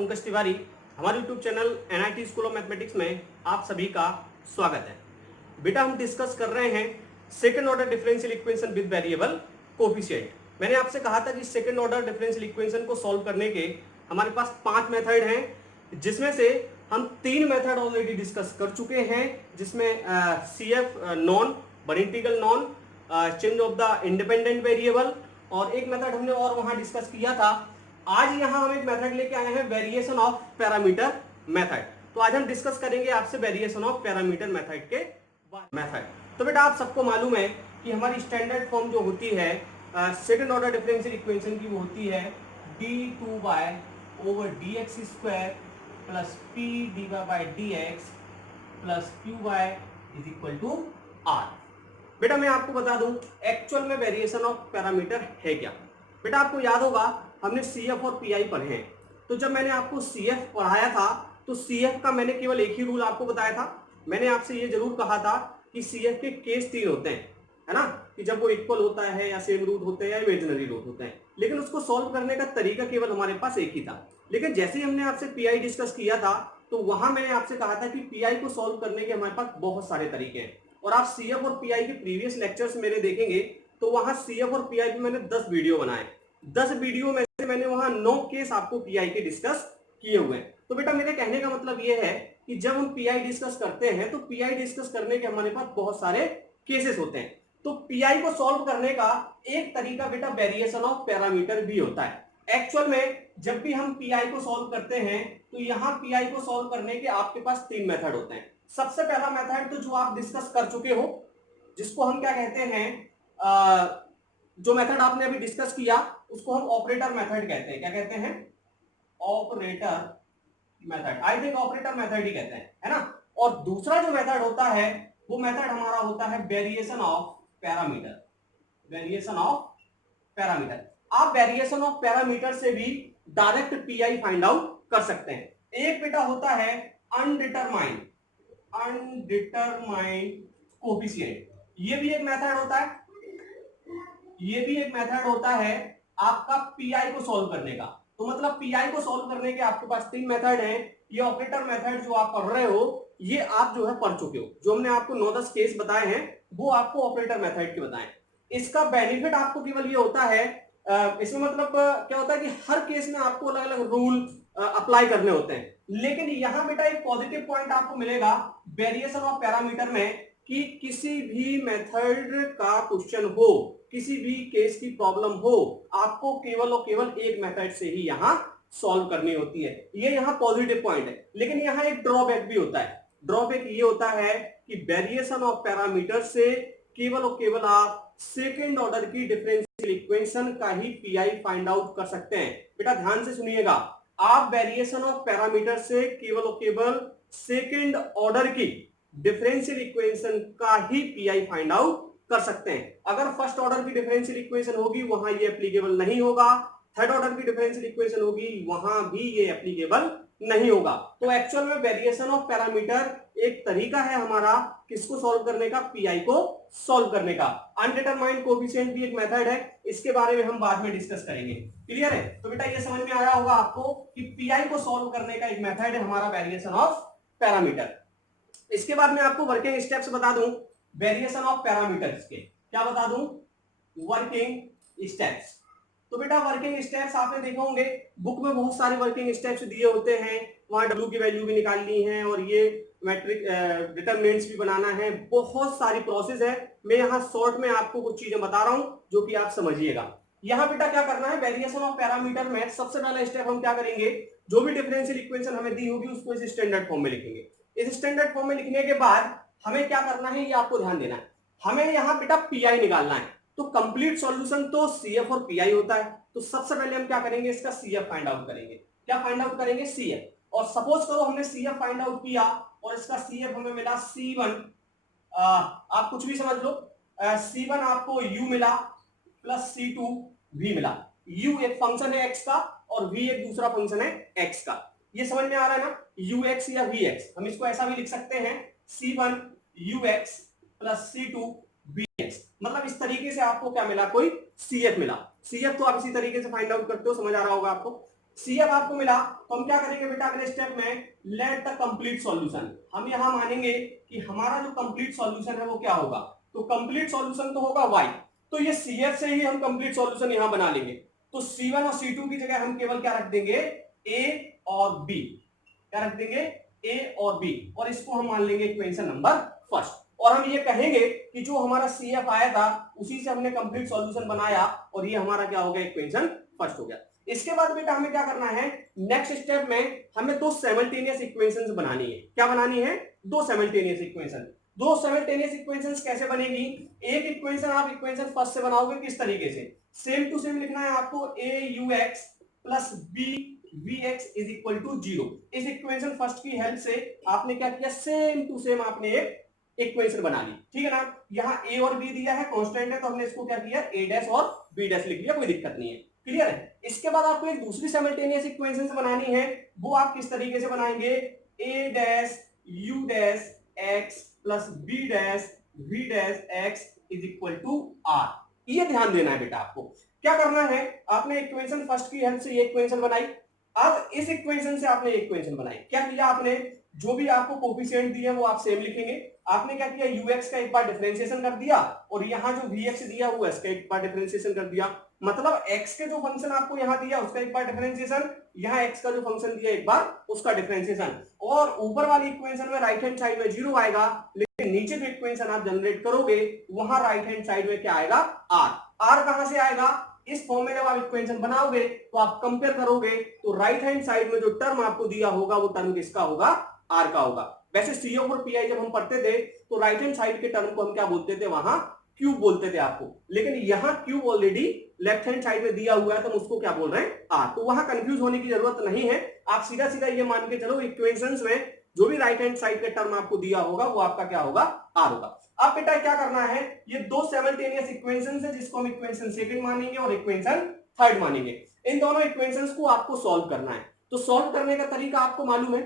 पंकज तिवारी। हमारे YouTube channel NIT school of mathematics में आप सभी का स्वागत है। बेटा हम डिस्कस कर रहे हैं second order differential equation with variable coefficient. मैंने आपसे कहा था कि सेकंड ऑर्डर डिफरेंशियल इक्वेशन को सॉल्व करने के हमारे पास 5 मेथड हैं, जिसमें से हम 3 मेथड ऑलरेडी डिस्कस कर चुके हैं, जिसमें CF non, one integral non, change of the independent variable, और एक मेथड हमने और वहां डिस्कस किया था। आज यहां हम एक मेथड लेके आए हैं वेरिएशन ऑफ पैरामीटर मेथड। तो आज हम डिस्कस करेंगे आपसे वेरिएशन ऑफ पैरामीटर मेथड के मेथड। तो बेटा आप सबको मालूम है कि हमारी स्टैंडर्ड फॉर्म जो होती है सेकंड ऑर्डर डिफरेंशियल इक्वेशन की, वो होती है d2y/dx² plus p/dx plus qy is equal to r। बेटा मैं आपको बता दूं एक्चुअल में वेरिएशन ऑफ पैरामीटर है क्या। बेटा आपको याद होगा हमने CF और PI पढ़े हैं। तो जब मैंने आपको CF पढ़ाया था तो CF का मैंने केवल एक ही रूल आपको बताया था। मैंने आपसे ये जरूर कहा था कि CF के केस 3 होते हैं, है ना, कि जब वो इक्वल होता है या सेम रूट होते हैं या इमेजिनरी रूट होते हैं। लेकिन उसको सॉल्व करने का तरीका केवल हमारे पास एक ही था। लेकिन जैसे ही हमने आपसे PI डिस्कस किया था तो वहां मैंने आपसे कहा था कि PI को सॉल्व करने के हमारे पास बहुत सारे तरीके हैं। और आप CF और PI के प्रीवियस लेक्चर्स मेरे देखेंगे तो वहां CF और PI पे मैंने 10 वीडियो बनाए। 10 वीडियो में से मैंने वहां 9 केस आपको PI के डिस्कस किए हुए हैं। तो बेटा मेरे कहने का मतलब यह है कि जब हम PI डिस्कस करते हैं तो PI डिस्कस करने के हमारे पास बहुत सारे केसेस होते हैं। तो PI को सॉल्व करने का एक तरीका बेटा वेरिएशन ऑफ पैरामीटर भी होता है। एक्चुअल में जब भी हम PI को सॉल्व करते हैं तो यहाँ PI को सॉल्व करने के आपके पास 3 मेथड होते हैं। सबसे पहला मेथड तो जो आप डिस्कस कर चुके हो, जिसको हम क्या कहते हैं, जो मेथड आपने अभी डिस्कस किया उसको हम ऑपरेटर मेथड कहते हैं। क्या कहते हैं? Operator method. I think operator method ही कहते हैं, है ना। और दूसरा जो मेथड होता है वो मेथड हमारा होता है variation of parameter. Variation of parameter. आप वेरिएशन ऑफ पैरामीटर से भी डायरेक्ट PI फाइंड आउट कर सकते हैं। एक बेटा होता है अनडिटरमाइंड कोफिशिएंट। ये भी एक मेथड होता है, ये भी एक मेथड होता है आपका PI को सॉल्व करने का। तो मतलब PI को सॉल्व करने के आपके पास 3 मेथड हैं। ये ऑपरेटर मेथड जो आप पढ़ रहे हो ये आप जो है पढ़ चुके हो। जो हमने आपको 9-10 केस बताए हैं वो आपको ऑपरेटर मेथड के बताए। इसका बेनिफिट आपको केवल ये होता है, इसमें मतलब क्या होता है कि हर केस में आपको अलग अलग रूल अप्लाई करने होते हैं। लेकिन यहां बेटा एक पॉजिटिव पॉइंट आपको मिलेगा वेरिएशन ऑफ पैरामीटर में कि किसी भी मेथड का क्वेश्चन हो, किसी भी केस की प्रॉब्लम हो, आपको केवल और केवल एक मेथड से ही यहां सॉल्व करनी होती है। ये यहां पॉजिटिव पॉइंट है। लेकिन यहां एक ड्रॉबैक भी होता है। ड्रॉबैक ये होता है कि वेरिएशन ऑफ पैरामीटर से केवल और केवल आप सेकेंड ऑर्डर की डिफरेंशियल इक्वेशन का ही PI फाइंड आउट कर सकते हैं। बेटा ध्यान से सुनिएगा, आप वेरिएशन ऑफ पैरामीटर से केवल और केवल सेकेंड ऑर्डर की डिफरेंशियल इक्वेशन का ही PI फाइंड आउट कर सकते हैं। अगर फर्स्ट ऑर्डर की डिफरेंशियल इक्वेशन होगी वहां ये एप्लीकेबल नहीं होगा, थर्ड ऑर्डर की डिफरेंशियल इक्वेशन होगी वहां भी ये एप्लीकेबल नहीं होगा। तो एक्चुअल में वेरिएशन ऑफ पैरामीटर एक तरीका है हमारा किसको सॉल्व करने का, PI को सॉल्व करने का। अनडिटरमाइंड कोएफिशिएंट भी एक मेथड है, इसके बारे में हम बाद में डिस्कस करेंगे। क्लियर है? तो बेटा ये समझ में आया होगा आपको कि PI को सॉल्व करने का एक मेथड है हमारा वेरिएशन ऑफ पैरामीटर। इसके बाद मैं आपको वर्किंग स्टेप्स बता दूं वेरिएशन ऑफ पैरामीटर्स के। क्या बता दूं? Working steps. तो बेटा वर्किंग स्टेप्स आपने देखे होंगे बुक में बहुत सारे वर्किंग स्टेप्स दिए होते हैं। वहां W की वैल्यू भी निकालनी है और ये मैट्रिक डिटरमिनेंट्स भी बनाना है। बहुत सारी प्रोसेस है। मैं यहाँ शॉर्ट में आपको कुछ चीजें बता रहा हूं जो कि आप समझिएगा। यहाँ बेटा क्या करना है, वेरिएशन ऑफ पैरामीटर में सबसे पहला स्टेप हम क्या करेंगे, जो भी डिफरेंशियल इक्वेशन हमें दी होगी उसको इस स्टैंडर्ड फॉर्म में लिखेंगे। इस स्टैंडर्ड फॉर्म में लिखने के बाद हमें क्या करना है ये आपको ध्यान देना है। हमें यहाँ बेटा PI निकालना है। तो कंप्लीट सॉल्यूशन तो CF और PI होता है। तो सबसे पहले हम क्या करेंगे, इसका CF फाइंड आउट करेंगे। क्या फाइंड आउट करेंगे? CF। और सपोज करो हमने CF फाइंड आउट किया और इसका CF हमें मिला C1। आप कुछ भी समझ लो, C1 आपको U मिला प्लस C2 V मिला। U एक फंक्शन है x का और V एक दूसरा फंक्शन है x का। ये समझ में आ रहा है ना, ux या vx। हम इसको ऐसा भी लिख सकते हैं C1 ux plus C2 vx। मतलब इस तरीके से आपको क्या मिला, कोई CF मिला। CF तो आप इसी तरीके से फाइंड आउट करते हो, समझ आ रहा होगा आपको। CF आपको मिला तो हम क्या करेंगे बेटा अगले स्टेप में, लेट द कंप्लीट सॉल्यूशन। हम यहां मानेंगे कि हमारा जो कंप्लीट सॉल्यूशन है वो क्या होगा, तो कंप्लीट सॉल्यूशन तो होगा y। तो ये CF से ही हम कंप्लीट सॉल्यूशन यहां बना लेंगे। तो C1 और C2 की जगह हम केवल क्या रख देंगे, A और B। क्या रख देंगे, A और B, और इसको हम मान लेंगे इक्वेशन नंबर फर्स्ट। और हम ये कहेंगे कि जो हमारा CF आया था उसी से हमने कंप्लीट सॉल्यूशन बनाया, और ये हमारा क्या हो गया, इक्वेशन फर्स्ट हो गया। इसके बाद बेटा हमें क्या करना है, नेक्स्ट स्टेप में हमें दो साइमल्टेनियस इक्वेशंस बनानी है। क्या बनानी है, दो साइमल्टेनियस इक्वेशन। दो साइमल्टेनियस इक्वेशंस कैसे बनेगी, एक इक्वेशन आप इक्वेशन फर्स्ट से बनाओगे किस तरीके से, सेम टू सेम लिखना है आपको, AUX plus BVX is equal to 0। इस इक्वेशन फर्स्ट की हेल्प से आपने क्या किया, सेम टू सेम आपने एक इक्वेशन बना ली, ठीक है ना। यहाँ A और B दिया है, कांस्टेंट है, तो हमने इसको क्या किया, A डैश और B डैश लिख लिया, कोई दिक्कत नहीं है, क्लियर है। इसके बाद आपको एक दूसरी साइमल्टेनियस इक्वेशन बनानी है, वो आप किस तरीके से बनाएंगे, A dash U dash X plus B dash V dash X is equal to R। ये ध्यान देना है बेटा आपको, क्या करना है, आपने इक्वेशन फर्स्ट की हेल्प से ये इक्वेशन बनाई। अब इस इक्वेशन से आपने इक्वेशन बनाई, क्या किया आपने, जो भी आपको कोफिशिएंट दिए वो आप सेम लिखेंगे। आपने क्या किया, ux का एक बार डिफरेंशिएशन कर दिया, और यहाँ जो vx दिया हुआ है इसका एक बार डिफरेंशिएशन कर दिया। मतलब x के जो फंक्शन आपको यहाँ दिया उसका एक बार डिफरेंशिएशन, यहाँ x का जो फंक्शन दिया एक बार उसका डिफरेंशिएशन। और ऊपर वाली इक्वेशन में राइट हैंड साइड में 0 आएगा, लेकिन नीचे जो इक्वेशन आप जनरेट करोगे वहां राइट हैंड साइड में क्या आएगा, r कहां से आएगा, इस फॉर्म में जब आप इक्वेशन बनाओगे तो आप कंपेयर करोगे तो राइट हैंड साइड में जो टर्म आपको दिया होगा वो टर्म किसका होगा, r का होगा। वैसे CF और PI जब हम पढ़ते थे तो राइट हैंड साइड के टर्म को हम क्या बोलते थे, वहां क्यूब बोलते थे आपको, लेकिन यहां cube already left hand side में दिया हुआ है तो हम उसको क्या बोल रहे हैं, r। तो वहां कंफ्यूज होने की जरूरत नहीं है, आप सीधा सीधा ये मान के चलो इक्वेशंस में जो भी राइट हैंड साइड का टर्म आपको दिया होगा वो आपका क्या होगा, r होगा। अब बेटा क्या करना है, ये दो साइमल्टेनियस इक्वेशंस है जिसको हम इक्वेशन सेकंड मानेंगे और इक्वेशन थर्ड मानेंगे। इन दोनों इक्वेशंस को आपको सॉल्व करना है। तो सॉल्व करने का तरीका आपको मालूम है,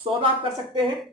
सॉल्व आप कर सकते हैं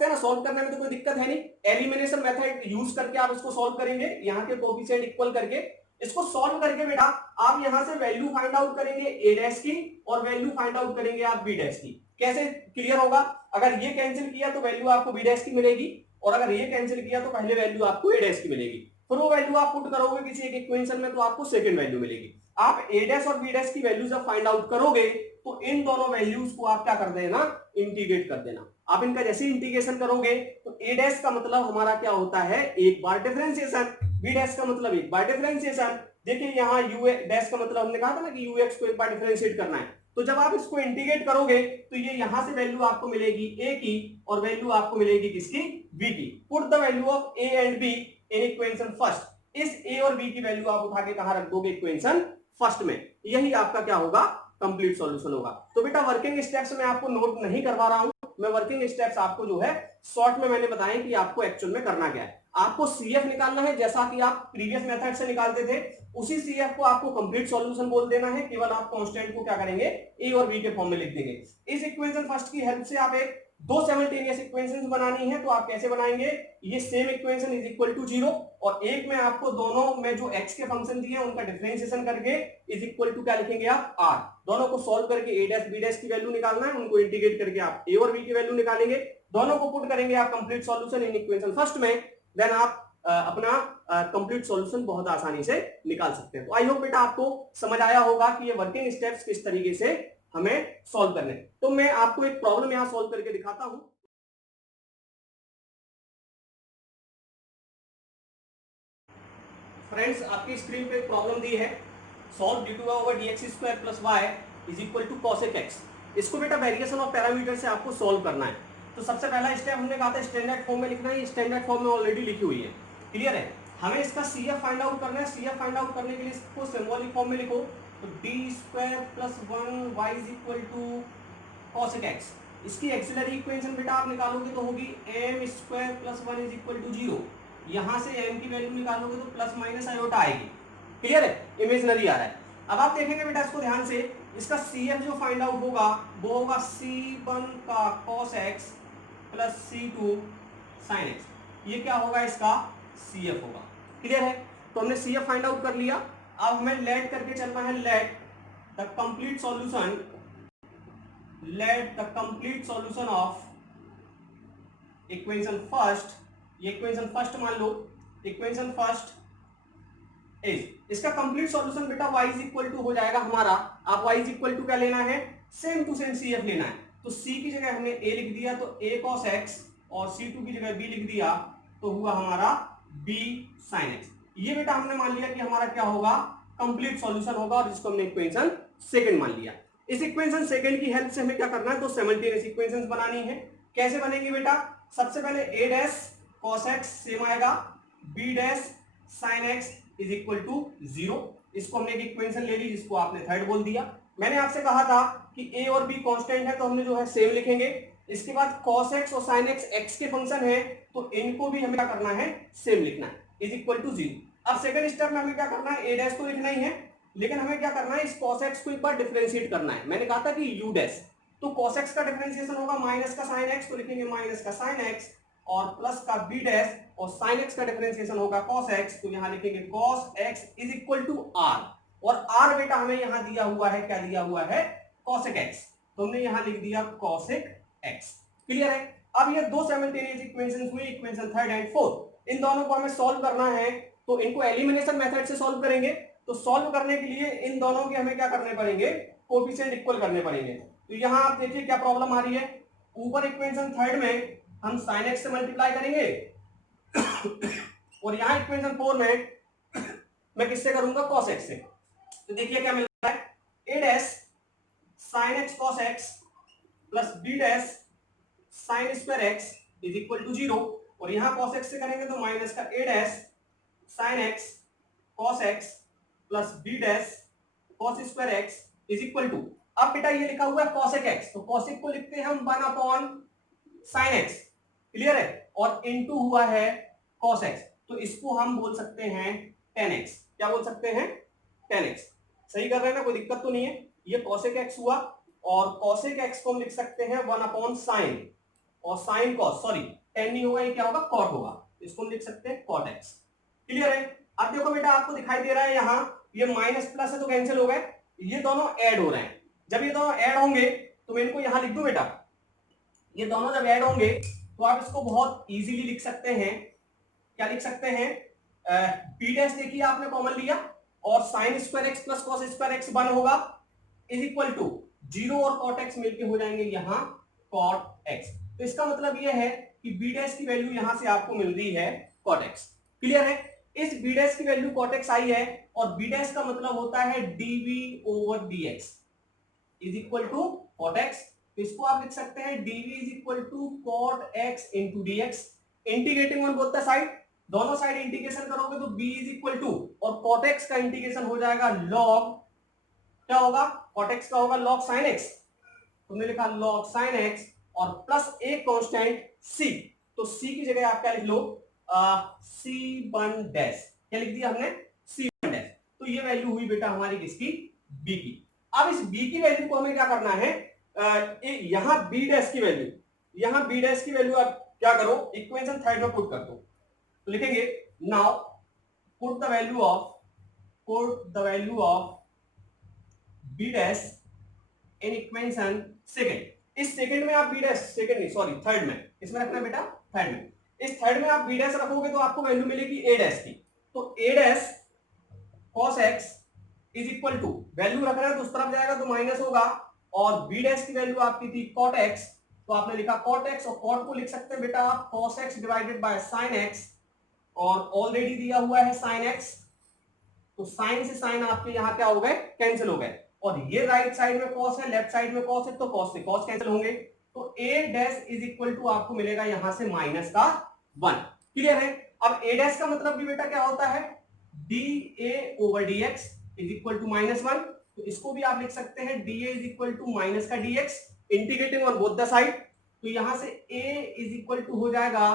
ना, सॉल्व करने में तो कोई दिक्कत है नहीं। एलिमिनेशन मेथड यूज करके आप इसको सॉल्व करेंगे, यहाँ के कोएफिशिएंट इक्वल करके इसको सॉल्व करके बेटा आप यहां से वैल्यू फाइंड आउट करेंगे a डैश की, और वैल्यू फाइंड आउट करेंगे आप b डैश की। कैसे क्लियर होगा, अगर ये कैंसिल किया तो वैल्यू आपको b डैश की मिलेगी, और अगर ये कैंसिल किया तो पहले वैल्यू आपको a डैश की मिलेगी। फिर वो वैल्यू आप पुट करोगे किसी एक इक्वेशन में तो आपको सेकंड वैल्यू मिलेगी। आप a डैश और b डैश की वैल्यू जब फाइंड आउट करोगे तो इन दोनों वैल्यूज को आप क्या कर देना, इंटीग्रेट कर देना। आप इनका जैसे इंटीग्रेशन करोगे तो a डैश का मतलब हमारा क्या होता है, एक बार डिफरेंशिएशन, b डैश का मतलब एक बार डिफरेंशिएशन। देखिए यहाँ u डैश का मतलब हमने कहा था ना कि ux को एक बार डिफरेंशिएट करना है, तो जब आप इसको इंटीग्रेट करोगे तो ये यहां से वैल्यू आपको मिलेगी a की, और वैल्यू आपको मिलेगी किसकी, b की। Put the value of a and b in equation first. इस a और b की वैल्यू आप उठा के कहां रख दोगे, इक्वेशन फर्स्ट में। यही आपका क्या होगा, कंप्लीट सॉल्यूशन होगा। तो बेटा वर्किंग स्टेप्स में आपको नोट नहीं करवा रहा हूं, मैं वर्किंग स्टेप्स आपको जो है शॉर्ट में मैंने बताया कि आपको एक्चुअल में करना क्या है। आपको CF निकालना है, जैसा कि आप प्रीवियस मेथड से निकालते थे उसी CF को आपको कंप्लीट सॉल्यूशन बोल देना है। केवल आप कांस्टेंट को क्या करेंगे, a और b के फॉर्म में लिख देंगे। इस इक्वेशन फर्स्ट की हेल्प से आप एक दो साइमल्टेनियस इक्वेशंस बनानी है, तो आप कैसे बनाएंगे, ये same equation is equal to 0, और एक में आपको दोनों में जो x के फंक्शन दिए हैं उनका डिफरेंशिएशन करके इज इक्वल टू क्या लिखेंगे आप, r। दोनों को सॉल्व करके a डैश b डैश की वैल्यू निकालना है, उनको इंटीग्रेट करके आप a और b की वैल्यू निकालेंगे। दोनों को पुट करेंगे आप complete solution in equation first में, देन आप अपना कंप्लीट सॉल्यूशन बहुत आसानी से निकाल सकते हैं। तो आई होप बेटा आपको समझ आया होगा कि ये वर्किंग स्टेप्स किस तरीके से हमें सॉल्व करने। तो मैं आपको एक प्रॉब्लम यहां सॉल्व करके दिखाता हूं। फ्रेंड्स आपकी स्क्रीन पे एक प्रॉब्लम दी है, solve d two over d x square plus y is equal to cosec x. इसको बेटा वेरिएशन ऑफ पैरामीटर से आपको सॉल्व करना है। तो सबसे पहला स्टेप हमने कहा था स्टैंडर्ड फॉर्म में लिखना है, स्टैंडर्ड फॉर्म में ऑलरेडी लिखी हुई है, क्लियर है। हमें इसका CF फाइंड आउट करना है। CF फाइंड आउट करने के लिए इसको सिंबॉलिक फॉर्म में लिखो, तो d square plus 1 y is equal to cosec x. इसकी एक्सिलरी इक्वेशन बेटा आप निकालोगे तो होगी m square plus 1 is equal to 0। यहां से m की वैल्यू निकालोगे तो प्लस माइनस आयोटा आएगी, क्लियर है, इमेजिनरी आ रहा है। अब आप देखेंगे बेटा इसको ध्यान से, इसका CF जो फाइंड आउट होगा वो होगा C1 का cos x plus C2 sin x। ये क्या होगा, इसका CF होगा, क्लियर है। तो हमने CF फाइंड आउट कर लिया। अब हमें लेट करके चलना है, let the complete solution, let the complete solution of equation first, ये इक्वेशन फर्स्ट मान लो, इक्वेशन फर्स्ट इज, इसका कंप्लीट सॉल्यूशन बेटा y इज इक्वल टू हो जाएगा हमारा, आप y इज इक्वल टू क्या लेना है, सेम टू सेम CF लेना है। तो C की जगह हमने A लिख दिया तो A cos x, और C2 की जगह B लिख दिया तो हुआ हमारा B sin x। ये बेटा हमने मान लिया कि हमारा क्या होगा, कंप्लीट सॉल्यूशन होगा, और जिसको हमने इक्वेशन सेकंड मान लिया। इस इक्वेशन सेकंड की हेल्प से हमें क्या करना है, तो सिमल्टेनियस इक्वेशंस बनानी है। कैसे बनेंगे बेटा, सबसे पहले A dash cos x same आएगा, B dash sin x is equal to 0। इसको हमने एक इक्वेशन ले ली जिसको आपने थर्ड बोल दिया। मैंने आपसे कहा था कि a और b कांस्टेंट है तो हमने जो है सेम लिखेंगे। इसके बाद cos x और sin x x के फंक्शन है तो इनको भी हमें क्या करना है, सेम लिखना है, इज इक्वल टू 0। अब सेकंड स्टेप में हमें क्या करना है, a डैश तो लिखना ही है, लेकिन हमें क्या करना है, इस cos x को एक बार डिफरेंशिएट करना है। मैंने कहा था कि u डैश, तो cos x का डिफरेंशिएशन होगा माइनस का sin x, तो लिखेंगे माइनस का sin x, और प्लस का b डैश, और sin x का डिफरेंशिएशन होगा cos x, तो यहां लिखेंगे cos x is equal to r, और r बेटा हमें यहां दिया हुआ है, क्या दिया हुआ है, cosec x, तो हमने यहां लिख दिया cosec x। क्लियर है। अब ये दो साइमल्टेनियस इक्वेशंस हुई, इक्वेशन थर्ड एंड फोर्थ। इन दोनों को हमें सॉल्व करना है, तो इनको एलिमिनेशन मेथड से सॉल्व करेंगे। तो सॉल्व करने के लिए इन दोनों के हमें क्या करने पड़ेंगे, कोएफिशिएंट इक्वल करने पड़ेंगे। तो यहां आप देखिए क्या प्रॉब्लम आ रही है, ऊपर इक्वेशन थर्ड में हम sin x से मल्टीप्लाई करेंगे और यहां इक्वेशन 4 में मैं किससे करूंगा, cos x से। तो देखिए क्या मिल रहा है, a dash sin x cos x plus b dash sin square x is equal to 0, और यहां cos x से करेंगे तो माइनस का a dash sin x cos x plus b dash cos square x is equal to, अब बेटा ये लिखा हुआ है cosec x, तो cosec को लिखते हैं हम 1 अपॉन sin x, क्लियर है, और इनटू हुआ है cos x, तो इसको हम बोल सकते हैं tan x। क्या बोल सकते हैं, tan x। सही कर रहे हैं ना, कोई दिक्कत तो नहीं है। ये cosec x हुआ, और cosec x को हम लिख सकते हैं 1 अपॉन sin, और sin cos, सॉरी tan नहीं होगा, ये क्या होगा, cot होगा, इसको हम लिख सकते हैं cot x। क्लियर है। अब देखो बेटा आपको दिखाई दे रहा है यहां ये माइनस प्लस है तो कैंसिल हो गए, ये दोनों ऐड हो रहे हैं। जब ये दोनों ऐड होंगे तो मैं इनको यहां लिख दूं बेटा, ये दोनों जब ऐड होंगे तो आप इसको बहुत इजीली लिख सकते हैं। क्या लिख सकते हैं, b डैश देखिए आपने कॉमन लिया, और sin square x plus cos square x 1 होगा, इज इक्वल टू 0 और cot x मिलके हो जाएंगे यहां cot x। तो इसका मतलब यह है कि b डैश की वैल्यू यहां से आपको मिल रही है cot x। क्लियर है। इस b डैश की वैल्यू cot x आई है, और b डैश का मतलब होता है dv over dx is equal to cot x। तो इसको आप लिख सकते हैं dv is equal to cot x into dx, integrating on both the side, दोनों साइड इंटीग्रेशन करोगे तो b इज इक्वल टू, और cot x का इंटीग्रेशन हो जाएगा log, क्या होगा, cot x का होगा log sin x, तुमने लिखा log sin x, और प्लस एक कांस्टेंट c, तो c की जगह आप क्या लिख लो, c1 डैश, क्या लिख दिया हमने, c1 डैश। तो ये वैल्यू हुई बेटा हमारी किसकी, b की। अब इस b की वैल्यू को हमें क्या करना है, यहां b डैश की वैल्यू, यहां b डैश की वैल्यू आप क्या करो, इक्वेशन थर्ड में पुट कर दो, तो लिखेंगे now put the value of b dash in equation second. इस सेकंड में आप b डैश, सेकंड नहीं सॉरी थर्ड में, इसमें रखना बेटा थर्ड में, इस थर्ड में आप b डैश रखोगे तो आपको वैल्यू मिलेगी a डैश की। तो a dash cos x is equal to, value रख रहे हैं तो उस तरफ जाएगा तो माइनस होगा, और b डैश की वैल्यू आपकी थी cot x, तो आपने लिखा cot x, और cot को लिख सकते हैं बेटा आप cos x divided by sin x, और ऑलरेडी दिया हुआ है sin x, तो sin से sin आपके यहां क्या हो गए, कैंसिल हो गए, और ये राइट साइड में cos है, लेफ्ट साइड में cos है, तो cos से cos कैंसिल होंगे, तो a dash is equal to आपको मिलेगा यहां से माइनस का 1। क्लियर है। अब a डैश का मतलब भी बेटा क्या होता है, dA over dx is equal to -1, तो इसको भी आप लिख सकते हैं dA is equal to minus का dx, integrating on both the side, तो यहां से a इज इक्वल टू हो जाएगा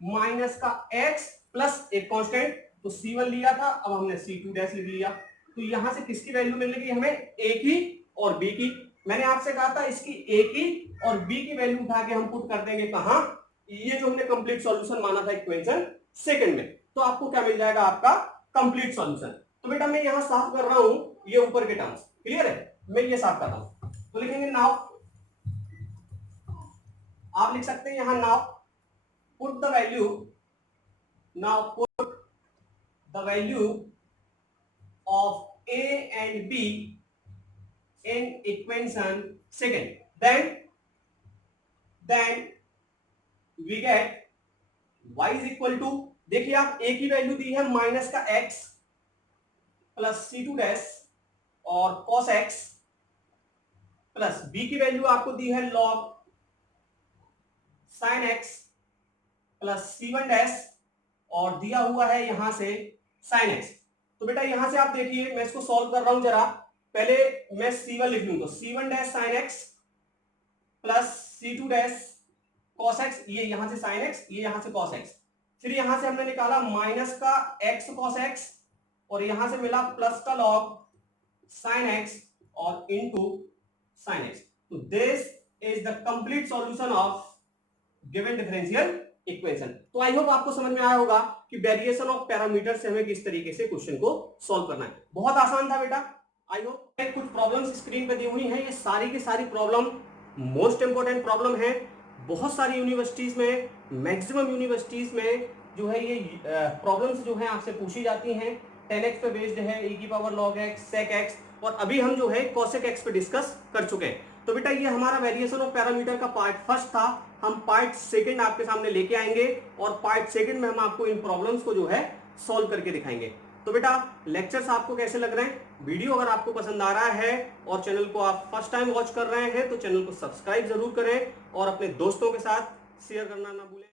माइनस का x प्लस एक कांस्टेंट, तो c1 लिया था, अब हमने c2 डैश लिख लिया, तो यहां से किसकी वैल्यू मिलेगी हमें, a की और b की। मैंने आपसे कहा था इसकी a की और b की वैल्यू उठा के हम पुट कर देंगे कहां, ये जो हमने कंप्लीट सॉल्यूशन माना था इक्वेशन सेकंड में, तो आपको क्या मिल जाएगा, आपका कंप्लीट सॉल्यूशन। तो बेटा मैं यहां साफ कर रहा हूं ये ऊपर के टर्म्स, क्लियर है, मैं ये साफ करता हूं, तो लिखेंगे नाउ, आप लिख सकते हैं यहां now put the value, now put the value of a and b in equation second, then we get y is equal to, देखिए आप a की वैल्यू दी है माइनस का x प्लस c2 डैश और cos x, प्लस b की value आपको दी है log sin x plus c1 dash और दिया हुआ है यहां से sin x। तो बेटा यहां से आप देखिए, मैं इसको सॉल्व कर रहा हूं जरा, पहले मैं c1 लिख लूं, तो c1 dash sin x plus c2 dash cos x, ये यहां से sin x, ये यहां से cos x, फिर यहां से हमने निकाला माइनस का x cos x और यहां से मिला प्लस का log sin x और इनटू sin x। तो this is the complete solution of given differential equation. तो आई होप आपको समझ में आया होगा कि वेरिएशन ऑफ पैरामीटर से हमें किस तरीके से क्वेश्चन को सॉल्व करना है। बहुत आसान था बेटा, आई होप। कुछ प्रॉब्लम्स स्क्रीन पे दी हुई हैं, ये सारी की सारी प्रॉब्लम मोस्ट इंपोर्टेंट प्रॉब्लम है। बहुत सारी यूनिवर्सिटीज में, मैक्सिमम यूनिवर्सिटीज में जो है ये प्रॉब्लम्स जो है आपसे पूछी जाती हैं। 10x पे बेस्ड है, e की power log x, sec x, और अभी हम जो है cosec x पे डिस्कस कर चुके हैं। तो बेटा ये हमारा वेरिएशन ऑफ पैरामीटर का पार्ट फर्स्ट था, हम पार्ट सेकंड आपके सामने लेके आएंगे और पार्ट सेकंड में हम आपको इन प्रॉब्लम्स को जो है सॉल्व करके दिखाएंगे। तो बेटा लेक्चर्स आपको कैसे लग रहे हैं? वीडियो अगर आपको पसंद आ रहा है और चैनल को आप फर्स्ट टाइम वॉच कर रहे हैं तो चैनल को सब्सक्राइब जरूर करें और अपने दोस्तों के साथ शेयर करना ना भूलें।